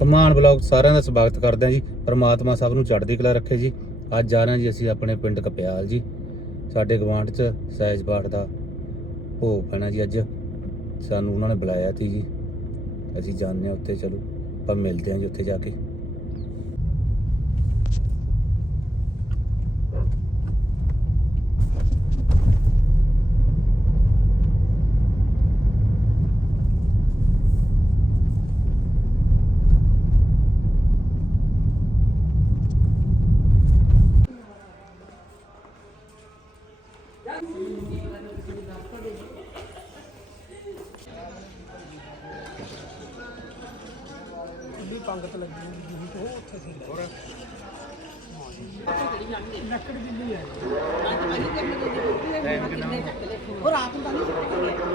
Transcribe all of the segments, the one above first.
ਕਮਾਨ ਬਲੌਗ ਸਾਰਿਆਂ ਦਾ ਸਵਾਗਤ ਕਰਦੇ ਹਾਂ ਜੀ। ਪਰਮਾਤਮਾ ਸਭ ਨੂੰ ਚੜ੍ਹਦੀ ਕਲਾ ਰੱਖੇ ਜੀ। ਅੱਜ ਜਾ ਰਹੇ ਹਾਂ ਜੀ ਅਸੀਂ ਆਪਣੇ ਪਿੰਡ ਕਪਿਆਲ ਜੀ। ਸਾਡੇ ਗਵਾਂਢ ਚ ਸਹਿਜ ਪਾਠ ਦਾ ਭੋਗ ਪੈਣਾ ਜੀ ਅੱਜ। ਸਾਨੂੰ ਉਹਨਾਂ ਨੇ ਬੁਲਾਇਆ ਸੀ ਜੀ। ਅਸੀਂ ਜਾਂਦੇ ਹਾਂ ਉੱਥੇ, ਚਲੋ ਆਪਾਂ ਮਿਲਦੇ ਹਾਂ ਜੀ ਉੱਥੇ ਜਾ ਕੇ। ਵੀ ਪੰਗਤ ਲੱਗੀ ਹੁੰਦੀ ਸੀ ਉਹ ਉੱਥੇ ਸੀ। ਹੋਰ? ਲੱਕੜ ਬਿੱਲੀ ਹੈ ਉਹ ਰਾਤ ਨੂੰ ਤਾਂ ਨਹੀਂ ਜਿੱਥੇ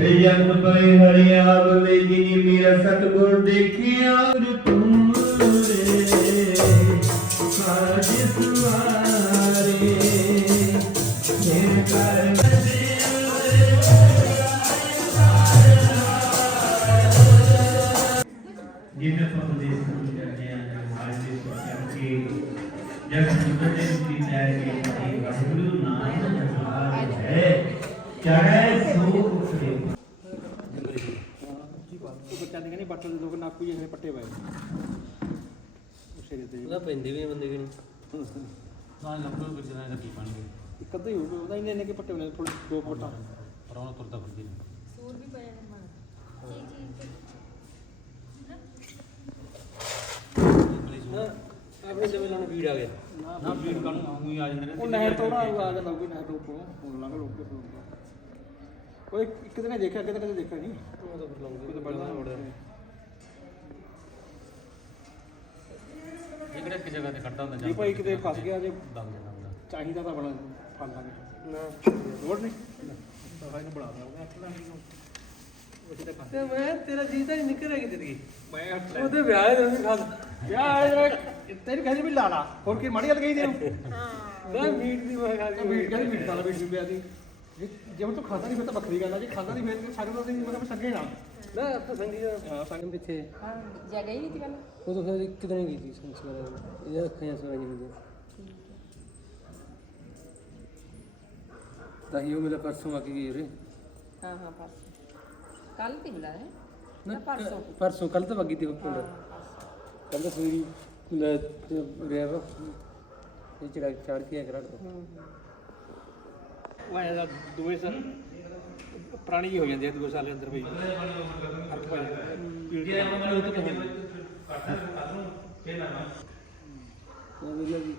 ਸਯੰਤ ਪਏ ਹਰਿ ਆਪ ਲੈ ਜਿਨੀ ਮੇਰਾ ਸਤਿਗੁਰ ਦੇਖਿਆ ਔਰ ਤੂੰ ਰੇ ਸਾਜ ਸੁਆਰੇ ਮੇਰੇ ਕਰ ਜਿਵੇਂ ਆਪਾਂ ਦੇਸ਼ ਨੂੰ ਜਾਂਦੇ ਹਾਂ ਅੱਜ ਦੇ ਸੋਚਿਆ ਕਿ ਜਦ ਸੁਣਦੇ ਦੀ ਤੈਰ ਕੇ ਮਤੀ ਵਾਹਿਗੁਰੂ ਨਾਮ ਜਪਾਰ ਹੈ ਚਾਹੇ ਸੋ ਉਖੜੇ ਉਹ ਬੱਚਾ ਦੇ ਕਹਿੰਦੇ ਬੱਟ ਦੇ ਲੋਕ ਨਾਕੂ ਜਿਹੇ ਪੱਟੇ ਪਏ ਉਹ ਸ਼ਰੀਰ ਤੇ ਉਹਦਾ ਪੈਂਦੇ ਵੀ ਬੰਦੇ ਕਿ ਨਹੀਂ ਨਾ ਲੱਭੋ ਕਿਸੇ ਨਾਲ ਕੀ ਪਾਣੀ ਇੱਕ ਅੱਧਾ ਹੀ ਹੋਊਗਾ ਉਹਦਾ ਇੰਨੇ ਇੰਨੇ ਕੇ ਪੱਟੇ ਹੋਣੇ ਥੋੜੇ ਦੋ ਫੁੱਟਾਂ ਪਰ ਉਹਨਾਂ ਤੁਰਦਾ ਫਿਰਦੀ ਨਹੀਂ। ਸੂਰ ਵੀ ਪਏ ਨੇ ਮਨ ਜੀ ਜੀ ਨਾ ਆਪਣੇ ਜਮੇ ਨਾਲ ਵੀੜ ਆ ਗਿਆ। ਨਾ ਭੀੜ ਕਾਨੂੰ ਉਹੀ ਆ ਜਾਂਦੇ ਨੇ। ਉਹ ਨਹਿਰ ਤੋਂ ਨਾ ਆ ਗਿਆ ਲੋਕੀ ਨਹਿਰ ਤੋਂ ਉੱਪਰੋਂ ਹੁਣ ਲੰਘ ਲੋਕ ਕੇ ਉਹ ਇੱਕ ਇੱਕ ਦਿਨ ਦੇਖਿਆ ਕਿਤੇ ਕਿਤੇ ਦੇਖਿਆ ਨਹੀਂ। ਉਹ ਤਾਂ ਫਿਰ ਲਾਉਂਦੇ ਕਿਤੇ ਬੜਦਾ ਮੁੜਿਆ। ਜਿਹੜਾ ਇੱਕ ਜਗ੍ਹਾ ਤੇ ਖੜਦਾ ਹੁੰਦਾ ਜੇ ਭਾਈ ਕਿਤੇ ਫਸ ਗਿਆ ਜੇ। ਦਮ ਜਾਂਦਾ ਹੁੰਦਾ ਚਾਹੀਦਾ ਤਾਂ ਬੜਾ ਫੜ ਲਾਂਗੇ ਨਾ। ਲੋੜ ਨਹੀਂ? ਦਵਾਈ ਨੂੰ ਬਣਾ ਦਾਂਗੇ ਅੱਠ ਲਾਂਗੇ ਉਹ ਤਾਂ ਤੇ ਮੈਂ ਤੇਰਾ ਜੀ ਤਾਂ ਨਿਕਲ ਰਹੀ ਜ਼ਿੰਦਗੀ ਮੈਂ ਉਹਦੇ ਵਿਆਹ ਦੇ ਉਹਨੇ ਖਾਦ ਯਾਰ ਇਹ ਤੇਰੀ ਕਹਿੰਦੀ ਵੀ ਲਾ ਲਾ। ਹੋਰ ਕੀ ਮਾੜੀ ਗੱਲ ਕਹੀ ਦੇ ਨਾ ਮੀਟ ਦੀ ਮੈਂ ਖਾ ਉਹ ਮੀਟ ਕਹਿੰਦੀ ਮੀਟ ਵਾਲਾ ਮੀਟ ਵੀ ਪਿਆ ਸੀ ਜੇ ਜੇ ਹੁਣ ਤੂੰ ਖਾਂਦਾ ਨਹੀਂ ਫਿਰ ਤਾਂ ਵੱਖਰੀ ਗੱਲ ਆ। ਜੇ ਖਾਂਦਾ ਨਹੀਂ ਫਿਰ ਸਕਦਾ ਨਹੀਂ ਮੈਂ ਕਿਹਾ ਸੰਗੇ ਨਾ। ਨਾ ਆਪਾਂ ਸੰਗੀ ਦਾ ਹਾਂ ਸੰਗ ਪਿੱਛੇ। ਹਾਂ ਜਾ ਗਈ ਨਹੀਂ ਤੀ ਗੱਲ? ਉਹ ਤਾਂ ਫਿਰ ਨਹੀਂ ਗਈ ਸੀ ਸੰਸਕਾਰ ਇਹ ਅੱਖਾਂ ਨਹੀਂ ਹੁੰਦੀਆਂ ਤਾਂ ਹੀ ਉਹ ਮੇਰਾ ਪਰਸੋਂ ਆ ਕੇ ਗਈ ਉਰੇ। ਹਾਂ ਹਾਂ ਪਰਸੋਂ। ਕੱਲ ਤੇ ਮਿਲਾ ਹੈ ਨਾ ਨਾ ਪਰਸੋਂ? ਪਰਸੋਂ ਕੱਲ ਤਾਂ ਵਗੀ ਤੇ ਉਹ ਪਿੰਡ। ਕੱਲ ਤਾਂ ਸਵੇਰੀ ਲੈ ਰਿਹਾ ਵਾ। ਇਹ ਚੜਾ ਚੜ ਕੇ ਕਰਾ ਦੋ ਉਹ ਐਂ ਦਾ ਦੂਏ ਸਾਲ ਪੁਰਾਣੀ ਜਿਹੀ ਹੋ ਜਾਂਦੀ ਹੈ ਦੂਏ ਸਾਲ ਦੇ ਅੰਦਰ ਬਈ ਫ਼ਰਕ ਪੈ ਜਾਂਦਾ ਨਾ ਵਧੀਆ ਜੀ।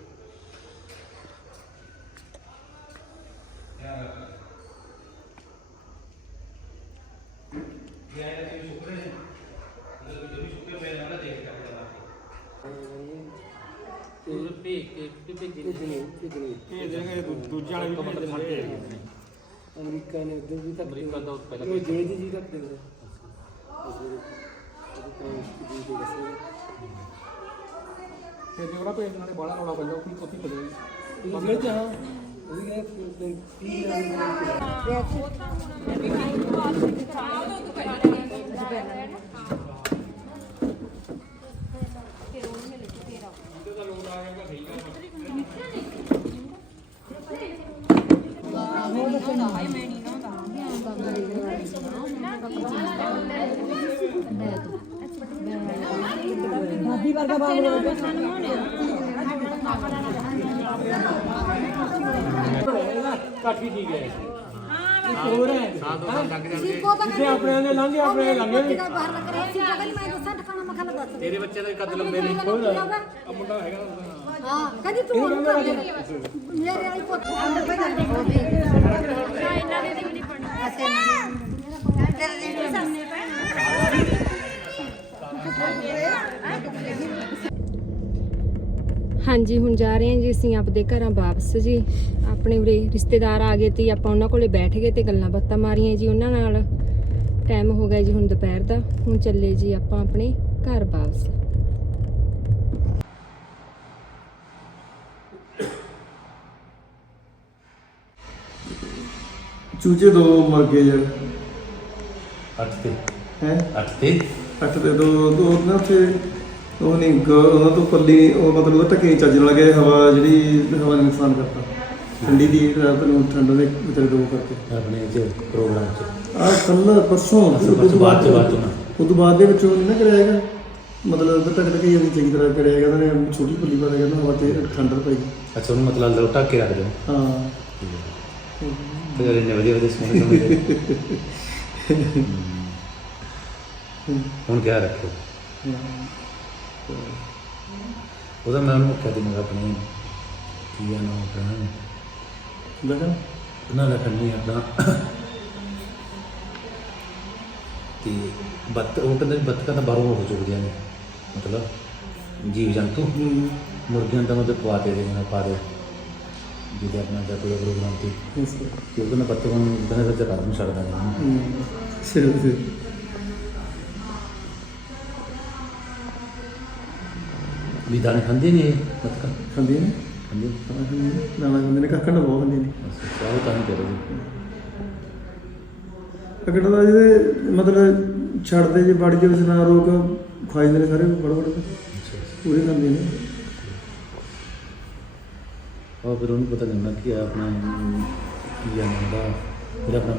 ਉਹ ਭੇਜ ਕੇ ਤੇ ਭੇਜੀ ਭੇਜਣੀ ਭੇਜਣੀ। ਇਹ ਜਿਹੜੇ ਦੂਜੇ ਵਾਲੇ ਵੀ ਫੜ ਕੇ ਅਮਰੀਕਾ ਨੇ ਉਧਰ ਵੀ ਤੱਕ ਅਮਰੀਕਾ ਦਾ ਪਹਿਲਾਂ ਉਹ ਜਿਹੜੇ ਦੀ ਜੀ ਤੱਕ ਦੇ ਉਹ ਤਾਂ ਜੀ ਜੇ ਉਹਨਾਂ ਭੇਜਣ ਵਾਲੇ ਬਾਹਲਾ ਰੌਲਾ ਪੈਂਦਾ ਉਹ ਕੀ ਕਾਪੀ ਬਦਲੇਗੀ ਮੰਗਲ ਚ ਹਾਂ ਉਹ ਵੀ ਕਹਿੰਦੇ ਤੀ ਦਾਦੀ ਵਰਗਾ ਬਾਬੂ ਕਾਫੀ ਠੀਕ ਹੈ ਹੋਰ ਹੈ ਸੀਪੋ ਤਾਂ ਜੇ ਆਪਣੇ ਨੇ ਲੰਘੇ ਆਪਣੇ ਲੰਘੇ ਕਿਹਦਾ ਬਾਹਰ ਲੱਗ ਰਿਹਾ ਸੀ ਜਗ੍ਹਾ ਨਹੀਂ ਮੈਂ ਦੱਸਾਂ ਟਿਕਾਣਾ ਮੈਂ ਖਾ ਦੱਸ ਤੇਰੇ ਬੱਚੇ ਦਾ ਕੱਦ ਲੰਬੇ ਨੇ ਮੁੰਡਾ ਹੈਗਾ ਹਾਂ ਕਹਿੰਦੀ ਤੂੰ ਉਹਨੂੰ ਕਰ ਦੇ ਮੇਰੇ ਵਾਲੀ ਪੁੱਤ ਅੰਦਰ ਪੈ ਜਾਂਦੇ ਇਹਨਾਂ ਦੇ ਵੀ। ਨਹੀਂ ਪੜਨਾ ਤੇਰੇ ਦੇ ਸਾਹਮਣੇ ਹਾਂਜੀ, ਹੁਣ ਜਾ ਰਹੇ ਹਾਂ ਜੀ ਅਸੀਂ ਆਪਦੇ ਘਰਾਂ ਵਾਪਸ ਜੀ। ਆਪਣੇ ਉਰੇ ਰਿਸ਼ਤੇਦਾਰ ਆ ਗਏ ਤੇ ਆਪਾਂ ਉਹਨਾਂ ਕੋਲੇ ਬੈਠ ਗਏ ਤੇ ਗੱਲਾਂ ਬਾਤਾਂ ਮਾਰੀਆਂ ਜੀ ਉਹਨਾਂ ਨਾਲ। ਟਾਈਮ ਹੋ ਗਿਆ ਜੀ ਹੁਣ ਦੁਪਹਿਰ ਦਾ। ਹੁਣ ਚੱਲੇ ਜੀ ਆਪਾਂ ਆਪਣੇ ਘਰ ਵਾਪਸ। ਚੂਚੇ ਦੋ ਮਰ ਗਏ ਯਾਰ। ਅੱਠ ਤੇ। ਹੈ? ਅੱਠ ਤੇ? ਅੱਠ ਦੇ ਦੋ ਦੋ ਨਾ ਉੱਥੇ ਉਹ ਨਹੀਂ ਗ- ਉਹਨਾਂ ਤੋਂ ਪੱਲੀ ਉਹ ਮਤਲਬ ਉਹ ਟਕੇ ਚੱਜ ਨਾਲ ਗਏ ਹਵਾ ਜਿਹੜੀ ਹਵਾ ਨੇ ਨੁਕਸਾਨ ਕਰਤਾ। ਠੰਡੀ ਦੀ ਰਾਤ ਨੂੰ ਠੰਡ ਦੇ ਵਿਚਾਰੇ ਦੋ ਕਰਕੇ। ਆਪਣੇ ਚ ਪ੍ਰੋਗਰਾਮ ਚ। ਆ ਕੱਲ ਪਰਸੋਂ ਤੋਂ ਬਾਅਦ ਚ, ਬਾਅਦ ਚ ਨਾ। ਉਹ ਤੋਂ ਬਾਅਦ ਦੇ ਵਿੱਚ ਉਹ ਨਹੀਂ ਨਾ ਕਰਿਆ ਹੈਗਾ। ਮਤਲਬ ਟਕ ਟਕ ਹੀ ਚੰਗੀ ਤਰ੍ਹਾਂ ਕਰਿਆ ਹੈਗਾ ਉਹਨਾਂ ਨੇ ਛੋਟੀ ਪੱਲੀ ਪਾ ਕੇ ਹਵਾ ਤੇ ਠੰਡ ਪਈ। ਅੱਛਾ ਉਹਨੂੰ ਮਤਲਬ ਢੱਕ ਕੇ ਰੱਖ ਦਿਓ। ਹਾਂ। ਤੇ ਜਿਹੜੇ ਨੇ ਵਧੀਆ ਵਧੀਆ ਸੋਹਣੇ ਸੋਹਣੇ ਹੁਣ ਕਿਆ ਰੱਖੋ ਉਹਦਾ ਮੈਂ ਉਹਨੂੰ ਕਹਿ ਦਿੰਦਾ ਆਪਣੇ ਕੀ ਆ ਨਾਮ ਆਪਣਾ ਦੇਖਾ ਉਹਨਾਂ ਦਾ ਕਰਨੀ ਆਪਣਾ ਤੇ ਬੱਤ ਉਹ ਕਹਿੰਦੇ ਬੱਤਕਾਂ ਤਾਂ ਬਾਹਰੋਂ ਹੋ ਚੁੱਕਦੀਆਂ ਨੇ ਮਤਲਬ ਜੀਵ ਜੰਤੂ ਮੁਰਗੀਆਂ ਤਾਂ ਮਤਲਬ ਪਵਾ ਦੇ ਦੇਣਾ ਪਾ ਦੇ ਜਿਹਦੇ ਆਪਣਾ ਜਾਂ ਕੋਈ ਪ੍ਰੋਗਰਾਮ ਤੇ ਇਸ ਤਰ੍ਹਾਂ। ਕਿਉਂਕਿ ਮੈਂ ਬੱਤਕਾਂ ਨੂੰ ਕਹਿੰਦਾ ਫਿਰ ਕਰ ਨਹੀਂ ਸਕਦਾ ਨਹੀਂ ਹੂੰ ਸਿਰ ਤੇ ਵੀ ਦਾਣੇ ਖਾਂਦੇ ਨੇ ਇਹ ਬੱਤਕਾਂ ਖਾਂਦੇ ਨੇ ਖਾਂਦੇ ਨਾਲਾ ਖਾਂਦੇ ਨੇ ਕੱਕੜ ਬਹੁਤ ਖਾਂਦੇ ਨੇ ਦਾ ਜਿਹਦੇ ਮਤਲਬ ਛੱਡਦੇ ਜੇ ਬਾੜੀ ਦੇ ਵਿੱਚ ਨਾ ਰੋਕ ਖਾ ਜਾਂਦੇ ਸਾਰੇ ਬੜ ਬੜ ਪੂਰੇ ਖਾਂਦੇ ਨੇ ਉਹ ਫਿਰ ਉਹਨੂੰ ਪਤਾ ਲੱਗਣਾ ਕਿ ਆਪਣਾ ਕੀ ਆ ਨਾਮ ਦਾ ਜਿਹੜਾ ਆਪਣਾ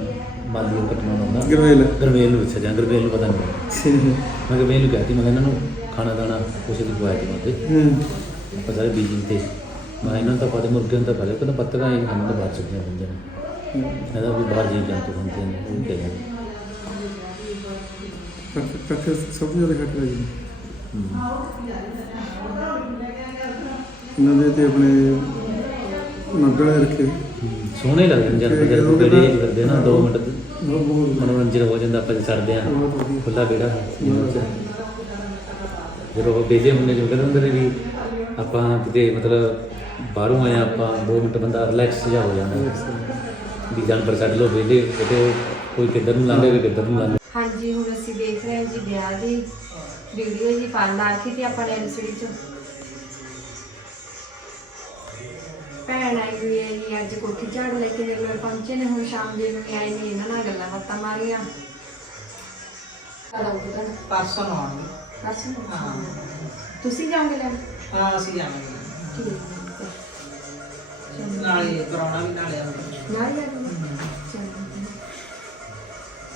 ਮਾਲੀ ਉਹ ਕੱਟਣਾ ਹੁੰਦਾ। ਗਰਵੇਲ। ਨੂੰ ਪੁੱਛਿਆ ਜਾਂ ਗਰਮੇਲ ਨੂੰ ਪਤਾ ਨਹੀਂ। ਮੈਂ ਗਰਮੇਲ ਨੂੰ ਕਹਿਤੀ ਮੈਂ ਇਹਨਾਂ ਨੂੰ ਖਾਣਾ ਦਾਣਾ ਉਸੇ ਦੀ ਖਵਾਇਆ ਤੇ ਮਤੇ ਹੂੰ। ਆਪਾਂ ਸਾਰੇ ਬੀਜੀ ਤੇ। ਮੈਂ ਇਹਨਾਂ ਨੂੰ ਤਾਂ ਪਾਦੇ ਮੁਰਗੇ ਨੂੰ ਤਾਂ ਪਾ ਲਿਆ ਕਹਿੰਦਾ ਬੱਤਕਾਂ ਇਹ ਖਾਣ ਤੋਂ ਬਾਅਦ ਚੱਲੀਆਂ ਹੁੰਦੀਆਂ ਨੇ। ਇਹਦਾ ਵੀ ਬਾਹਰ ਜੀਵ ਜੰਤੂ ਹੁੰਦੇ ਨੇ ਉਹ ਕਹਿ ਜਾਂਦੇ ਕੱਕੜ ਸਭ ਤੋਂ ਜ਼ਿਆਦਾ ਕੱਕੜ ਜੀ ਇਹਨਾਂ ਦੇ ਤੇ ਆਪਣੇ ਨਗਲੇ ਰੱਖੇ। ਸੋਹਣੇ ਲੱਗਦੇ ਨੇ ਜਦ ਜਦੋਂ ਬੇੜੇ ਕਰਦੇ ਨਾ 2 ਮਿੰਟ ਮਨੋਰੰਜਨ ਹੋ ਜਾਂਦਾ ਆਪਾਂ ਚੜਦੇ ਆ ਖੁੱਲਾ ਬੇੜਾ ਜਦੋਂ ਉਹ ਬੇਜੇ ਹੁੰਦੇ ਜੋ ਕਹਿੰਦੇ ਹੁੰਦੇ ਨੇ ਵੀ ਆਪਾਂ ਕਿਤੇ ਮਤਲਬ ਬਾਹਰੋਂ ਆਇਆ ਆਪਾਂ 2 ਮਿੰਟ ਬੰਦਾ ਰਿਲੈਕਸ ਜਿਹਾ ਹੋ ਜਾਂਦਾ। ਵੀ ਜਾਨਵਰ ਛੱਡ ਲਓ ਵੇਲੇ ਕਿਤੇ ਕੋਈ ਕਿੱਧਰ ਨੂੰ ਲੰਘੇ ਕੋਈ ਕਿੱਧਰ ਨੂੰ ਲੰਘੇ। ਹਾਂਜੀ ਹੁਣ ਅਸੀਂ ਦੇਖ ਰਹੇ ਹਾਂ ਜੀ ਵਿਆਹ ਦੀ ਵੀਡੀਓ ਜੀ ਪਾਣ ਲਾ ਕੇ ਤੇ ਆਪਾਂ ਨੇ ਐਲਸੀਡੀ ਚ ਭੈਣ ਆਈ ਹੋਈ ਹੈ ਜੀ ਅੱਜ ਕੋਠੀ ਝਾੜ ਲੈ ਕੇ ਜਦੋਂ ਪਹੁੰਚੇ ਨੇ ਹੁਣ ਸ਼ਾਮ ਦੇ ਨੂੰ ਆਏ ਨੇ ਇਹਨਾਂ ਨਾਲ ਗੱਲਾਂ ਬਾਤਾਂ ਮਾਰੀਆਂ। ਪਰਸੋਂ ਨੂੰ ਆਉਣਗੇ। ਪਰਸੋਂ ਨੂੰ? ਹਾਂ। ਤੁਸੀਂ ਜਾਓਗੇ ਲੈਣ? ਹਾਂ ਅਸੀਂ ਜਾਵਾਂਗੇ। ਠੀਕ ਹੈ। ਨਾਲੇ ਕਰਾਉਣਾ ਵੀ ਨਾਲੇ ਆਉਂਗੇ ਨਾਲ ਜਾਓਗੇ ਚਲੋ।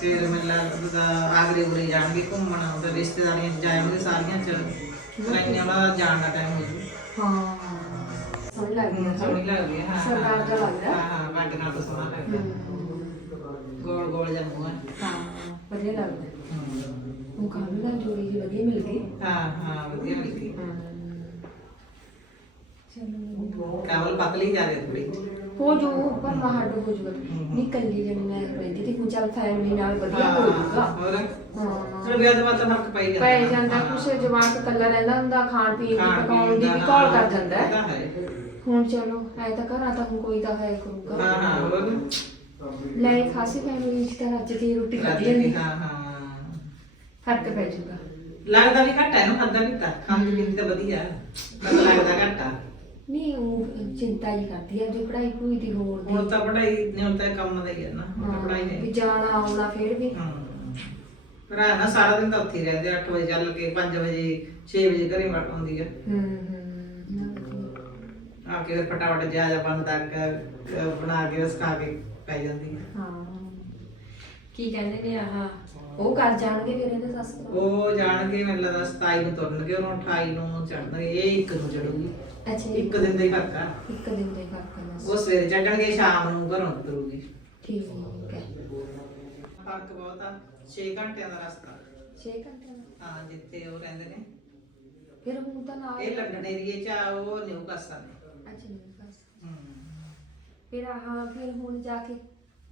ਫਿਰ ਮੈਨੂੰ ਲੱਗਦਾ ਆਗਰੇ ਉਰੇ ਜਾਣਗੇ ਘੁੰਮਣ ਉਹਦੇ ਰਿਸ਼ਤੇਦਾਰੀਆਂ 'ਚ ਜਾਣਗੇ ਸਾਰੀਆਂ ਚ ਕਰਾਈਆਂ ਦਾ ਜਾਣ ਦਾ ਟਾਈਮ ਹੋ ਜੂ। ਹਾਂ। ਸੋਹਣੀ ਲੱਗਦੀ ਹੈ ਸੋਹਣੀ ਲੱਗਦੀ ਹੈ ਹਾਂ ਸਰਦਾਰ ਜਿਹਾ ਲੱਗਦਾ। ਹਾਂ ਹਾਂ ਪੱਗ ਨਾਲ ਤਾਂ ਸੋਹਣਾ ਲੱਗਦਾ। ਗੋਲ ਗੋਲ ਜਿਹਾ ਮੂੰਹ ਹੈ ਹਾਂ ਵਧੀਆ ਲੱਗਦਾ। ਉਹ ਕਾਹਨੂੰ ਦਾ ਜੋੜੀ ਜੀ ਵਧੀਆ ਮਿਲ ਗਈ। ਹਾਂ ਹਾਂ ਵਧੀਆ ਲੱਗੀ ਚਲੋ ਕਾਵਲ ਪਤਲੀ ਜਾ ਰਹੀ ਥੋੜੀ ਹੋ ਜੋ ਪਰ ਮਹਾਡ ਹੋ ਜੂਗਾ। ਨਹੀਂ ਕੱਲੀ ਜਣੀ ਮੈਂ ਰਹਿੰਦੀ ਤੇ ਹੁਣ ਚੱਲ ਫੈਮਿਲੀ ਨਾਲ ਵਧੀਆ ਹੋ ਜੂਗਾ। ਹੋਰ? ਹਾਂ। ਫਿਰ ਵਿਆਹ ਤੋਂ ਬਾਅਦ ਤਾਂ ਫ਼ਰਕ ਪਈ ਜਾਂਦਾ। ਪੈ ਜਾਂਦਾ ਕੁਛ ਜਵਾਕ ਕੱਲਾ ਰਹਿੰਦਾ ਹੁੰਦਾ ਖਾਣ ਪੀਣ ਦੀ ਪਕਾਉਣ ਦੀ ਵੀ ਕਾਲ ਕਰ ਜਾਂਦਾ ਹੈ। ਹੁਣ ਚਲੋ ਐ ਤਾਂ ਘਰਾਂ ਤਾਂ ਹੁਣ ਕੋਈ ਤਾਂ ਹੈ ਕਰੂਗਾ। ਹਾਂ ਹਾਂ ਹੋਰ? ਲੈ ਖਾਸੀ ਫੈਮਿਲੀ ਚ ਤਾਂ ਰੱਜ ਦੀ ਰੋਟੀ ਜਾਂਦੀ। ਹਾਂ ਹਾਂ। ਫ਼ਰਕ ਪੈ ਜੂਗਾ ਲੱਗਦਾ ਵੀ ਘੱਟ ਹੈ ਨਾ ਖਾਂਦਾ ਵੀ ਤਾਂ। ਖਾਂਦੀ ਪੀਂਦੀ ਤਾਂ ਵਧੀਆ। ਮੈਨੂੰ ਲੱਗਦਾ ਘੱਟ ਆ। ਨਹੀਂ ਉਹ ਚਿੰਤਾ ਹੀ ਕਰਦੀ ਆ ਜੇ ਪੜਾਈ ਕੋਈ ਦੀ ਹੋਰ ਦੀ। ਹੁਣ ਤਾਂ ਪੜਾਈ ਨਹੀਂ ਹੁਣ ਤਾਂ ਕੰਮ ਦਾ ਹੀ ਹੈ ਨਾ ਹੁਣ ਤਾਂ ਪੜਾਈ ਵੀ ਨਹੀਂ। ਜਾਣਾ ਆਉਣਾ ਫਿਰ ਵੀ। ਹਾਂ। ਪਰ ਆ ਨਾ ਸਾਰਾ ਦਿਨ ਤਾਂ ਉੱਥੇ ਹੀ ਰਹਿੰਦੇ 8 ਵਜੇ ਚੱਲ ਕੇ 5 ਵਜੇ 6 ਵਜੇ ਘਰੇ ਵੜ ਆਉਂਦੀ ਹੈ ਹੂੰ ਹੂੰ। ਆ ਕੇ ਫਟਾਫਟ ਜਿਹਾ ਜਿਹਾ ਬੰਦ ਤੱਕ ਬਣਾ ਕੇ ਖਾ ਕੇ ਪੈ ਜਾਂਦੀ ਹੈ। ਹਾਂ। ਕੀ ਕਹਿੰਦੇ ਨੇ ਆਹ? ਉਹ ਕਰ ਜਾਣਗੇ ਫਿਰ ਇਹਦੇ ਸੱਸ ਨੂੰ ਉਹ ਜਾਣ ਕੇ ਮੈਨੂੰ ਲੱਗਦਾ 27 ਨੂੰ ਤੁਰਨਗੇ ਉਹਨੂੰ 28 ਨੂੰ ਚੜਨਗੇ ਇਹ ਇੱਕ ਨੂੰ ਚੜੂਗੀ ਅੱਛਾ ਇੱਕ ਦਿਨ ਦਾ ਹੀ ਫ਼ਰਕ ਆ। ਇੱਕ ਦਿਨ ਦੇ ਨਾਲ ਉਹ ਸਵੇਰੇ ਚੜਨਗੇ ਸ਼ਾਮ ਨੂੰ ਘਰੋਂ ਤੁਰੂਗੀ ਠੀਕ ਹੈ ਫ਼ਰਕ ਬਹੁਤ ਆ। 6 ਘੰਟਿਆਂ ਦਾ ਰਸਤਾ। 6 ਘੰਟੇ ਦਾ? ਹਾਂ ਜਿੱਥੇ ਉਹ ਰਹਿੰਦੇ ਨੇ। ਫਿਰ ਹੁਣ ਤਾਂ ਨਾਲ ਇਹ ਲੰਡਨ ਏਰੀਏ ਚ ਆ ਉਹ ਨਿਊ ਕਾਸਾ ਨੇ ਨਹੀਂ ਬਸ। ਹਮ। ਫਿਰ ਆਹ ਫਿਰ ਹੁਣ ਜਾ ਕੇ?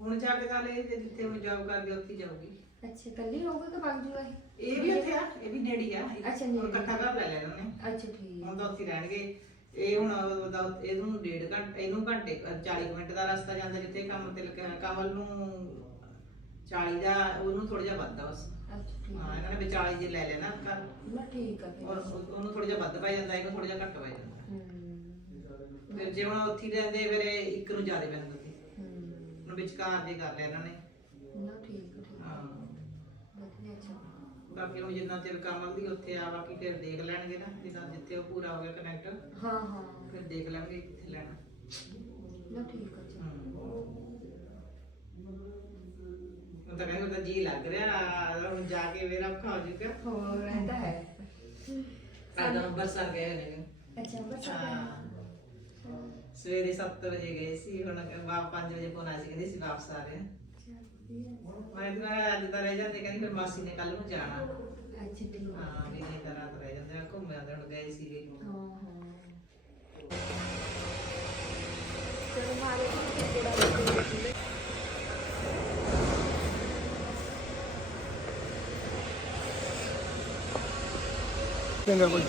ਹੁਣ ਜਾ ਕੇ ਤਾਂ ਇਹ ਤੇ ਜਿੱਥੇ ਹੁਣ ਜੌਬ ਕਰਦੀ ਉੱਥੇ ਹੀ ਜਾਊਗੀ। ਅੱਛਾ ਕੱਲੀ ਹੋਊਗਾ ਕਿ ਬਗ ਜੂਗਾ ਇਹ? ਵੀ ਇੱਥੇ ਆ ਇਹ ਵੀ ਨੇੜੀ ਆ। ਅੱਛਾ, ਹੁਣ ਨੇੜੇ। ਇਕੱਠਾ ਘਰ ਲੈ ਲੈਣਾ ਨੇ ਅੱਛਾ ਠੀਕ। ਹੁਣ ਤਾਂ ਉੱਥੇ ਹੀ ਰਹਿਣਗੇ। ਇਹ ਹੁਣ ਉਹਦਾ ਇਹਨੂੰ ਡੇਢ ਘੰਟੇ ਇਹਨੂੰ ਘੰਟੇ 40 ਕੁ ਮਿੰਟ ਦਾ ਰਸਤਾ ਜਾਂਦਾ ਜਿੱਥੇ ਕੰਮ ਤੇ ਲੱਗਿਆ ਹੋਇਆ। ਕਮਲ ਨੂੰ 40 ਦਾ ਉਹਨੂੰ ਥੋੜਾ ਜਿਹਾ ਵੱਧ ਆ ਬਸ। ਅੱਛਾ ਠੀਕ। ਹਾਂ ਇਹਨਾਂ ਨੇ ਵਿਚਾਲੀ ਜੇ ਲੈ ਲੈਣਾ ਘਰ। ਨਾ ਠੀਕ ਆ ਫਿਰ। ਔਰ ਉਹ- ਉਹਨੂੰ ਥੋੜਾ ਜਿਹਾ ਵੱਧ ਪੈ ਜਾਂਦਾ ਇਹਨੂੰ ਥੋੜਾ ਜਿਹਾ ਘੱਟ ਪੈ ਜਾਂਦਾ। ਹੂੰ। ਫਿਰ ਜੇ ਹੁਣ ਉੱਥੇ ਹੀ ਰਹਿੰਦੇ ਫਿਰ ਇਹ ਇੱਕ ਨੂੰ ਜ਼ਿਆਦਾ ਪੈਂਦਾ ਸੀ ਹੂੰ। ਹੁਣ ਵਿਚਕਾਰ ਜੇ ਕਰ ਲਿਆ ਇਹਨਾਂ ਨੇ। ਨਾ ਠੀਕ ਆ, ਠੀਕ ਆ। ਹਾਂ। ਵਧੀਆ ਅੱਛਾ। ਬਾਕੀ ਹੁਣ ਜਿੰਨਾ ਚਿਰ ਕਮਲ ਦੀ ਉੱਥੇ ਆ ਬਾਕੀ ਫਿਰ ਦੇਖ ਲੈਣਗੇ ਨਾ ਜਿੰਨਾ ਜਿੱਥੇ ਉਹ ਪੂਰਾ ਹੋ ਗਿਆ ਕਨੈਕਟ ਹਾਂ ਹਾਂ। ਫਿਰ ਦੇਖ ਲੈਣਗੇ ਕਿੱਥੇ ਲੈਣਾ। ਨਾ ਠੀਕ ਆ ਅੱਛਾ। ਉਹ ਤਾਂ ਕਹਿੰਦੇ ਤਾਂ ਜੀ ਲੱਗ ਰਿਹਾ ਹੁਣ ਜਾ ਕੇ ਔਖਾ ਹੋ ਜੂਗਾ ਹੋਰ ਇਹ ਤਾਂ ਹੈ। ਸਾਡਾ ਅੰਬਰਸਰ ਗਏ ਨੇ। ਅੱਛਾ ਬਸ ਹਾਂ। ਸਵੇਰੇ 7 ਵਜੇ ਗਏ ਸੀ ਹੁਣ ਵਾ 5 ਵਜੇ ਫੋਨ ਆਇਆ ਸੀ ਕਹਿੰਦੇ ਸੀ ਵਾਪਸ ਆ ਰਹੇ ਹਾਂ। ਮੈਂ ਕਿਹਾ ਅੱਜ ਤਾਂ ਰਹਿ ਜਾਂਦੇ ਕਹਿੰਦੀ ਫਿਰ ਮਾਸੀ ਨੇ ਕੱਲ ਨੂੰ ਜਾਣਾ। ਅੱਛਾ ਠੀਕ। ਆ। ਹਾਂ ਵੀ ਨਹੀਂ ਤਾਂ ਰਾਤ ਰਹਿ ਜਾਂਦੇ ਆ ਘੁੰਮ ਆਉਂਦੇ ਹੁਣ ਗਏ ਸੀਗੇ ਹਾਂ ਹਾਂ। ਚਲੋ ਮਾਰੇ ਥੋੜਾ ਚੰਗਾ ਕੋਈ